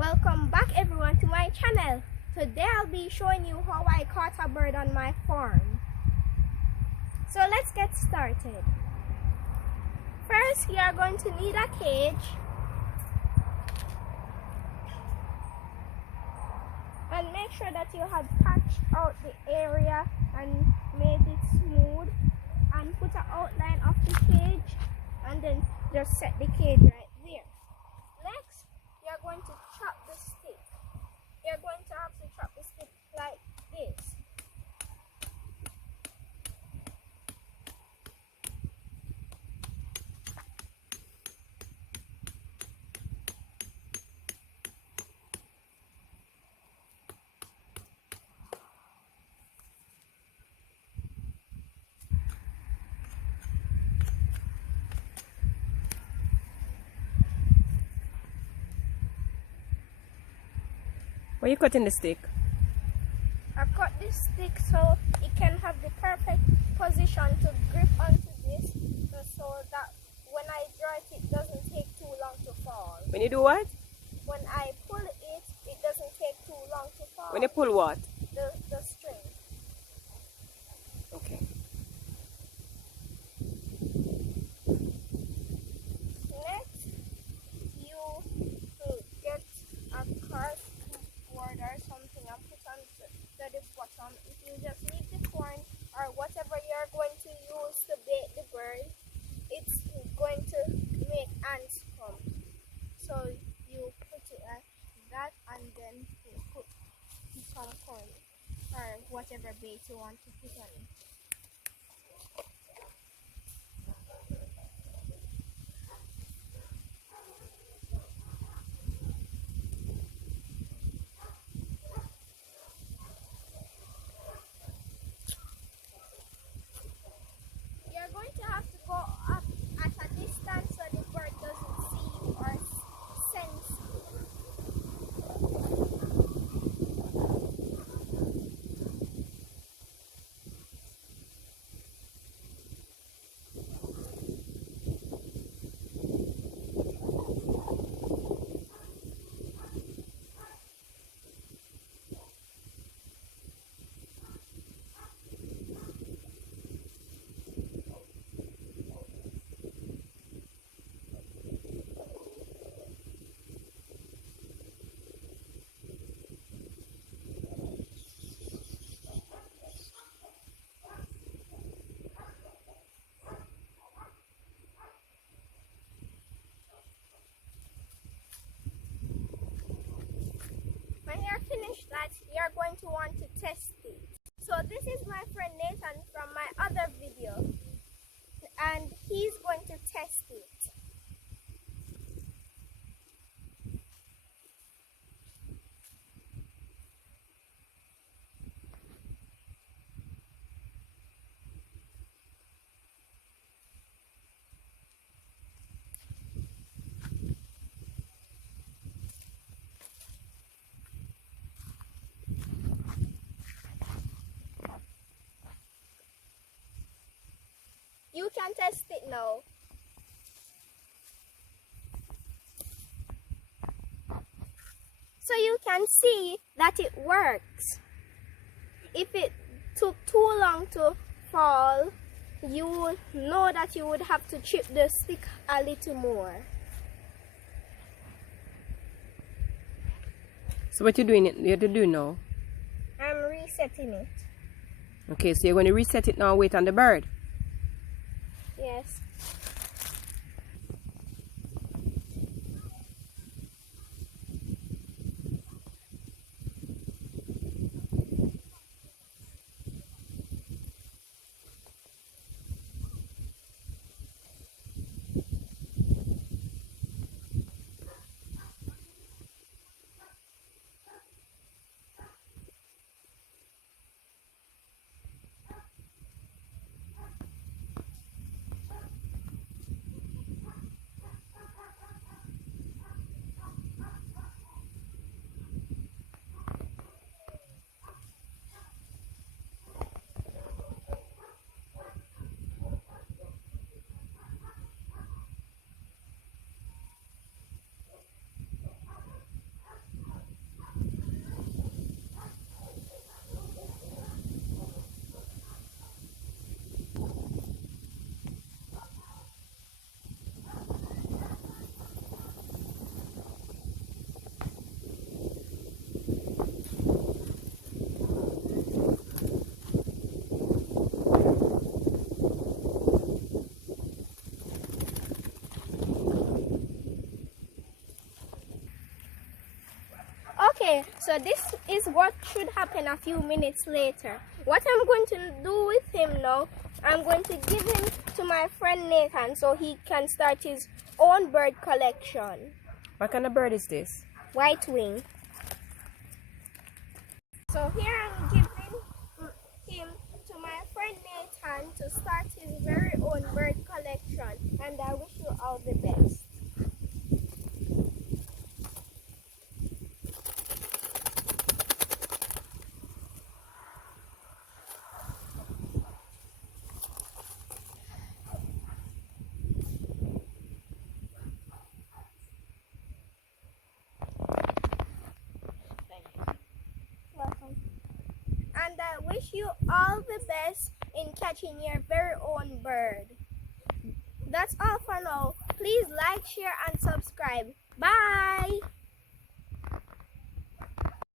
Welcome back everyone to my channel. Today I'll be showing you how I caught a bird on my farm. So let's get started. First, you are going to need a cage and make sure that you have patched out the area and made it smooth, and put an outline of the cage and then just set the cage right there. Next, you're going to chop the stick. You're going to have to chop the stick like this. Why are you cutting the stick? I cut this stick so it can have the perfect position to grip onto this, so that when I draw it, it doesn't take too long to fall. When you do what? When I pull it, it doesn't take too long to fall. When you pull what? The string. Okay. Next, you will get a cardboard or something and put on the bottom. If you just need the corn or whatever you're going to use to bait the bird, it's going to make ants come. So you put it like that, and then you put some corn or whatever bait you want to put on it. You're going to have to go up at a distance so the bird doesn't see or sense you. When you're finished that, you're going to want to test it. So this is my friend Nathan from my other video, and he's going to test it. You can test it now. So you can see that it works. If it took too long to fall, you will know that you would have to chip the stick a little more. So what you doing? You have to do now? I'm resetting it. Okay, so you're going to reset it now and wait on the bird. Yes. Okay, so this is what should happen a few minutes later. What I'm going to do with him now, I'm going to give him to my friend Nathan so he can start his own bird collection. What kind of bird is this? White wing. So here I'm giving him to my friend Nathan to start his very own bird collection, and I wish you all the best. Welcome. And I wish you all the best in catching your very own bird. That's all for now. Please like, share, and subscribe. Bye!